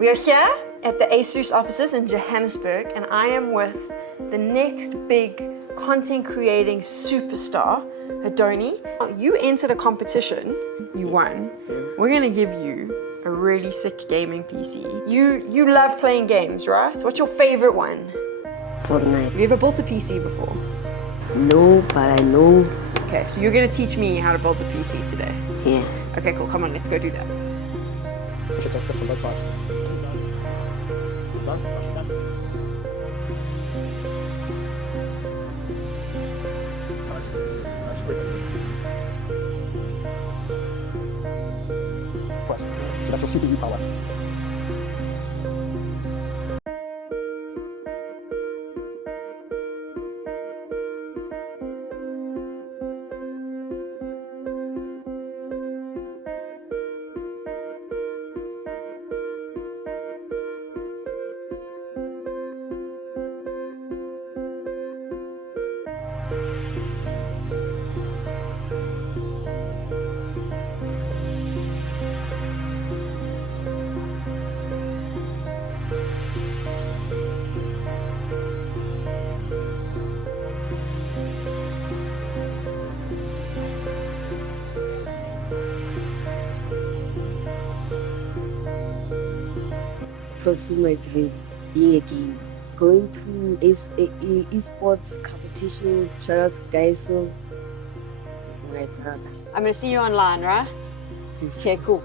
We are here at the ASUS offices in Johannesburg, and I am with the next big content creating superstar, Hadoni. You entered a competition, you won. We're gonna give you a really sick gaming PC. You love playing games, right? What's your favorite one? Fortnite. Have you ever built a PC before? No, but I know. Okay, so you're gonna teach me how to build the PC today. Yeah. Okay, cool, come on, let's go do that. You should take tips from both sides. Done? That's done. Nice grip. Press. So that's your CPU power. Pursue my dream, being a gamer. Going to esports competition. Shout out to Gaiso. My brother. I'm gonna see you online, right? Please. Okay, cool.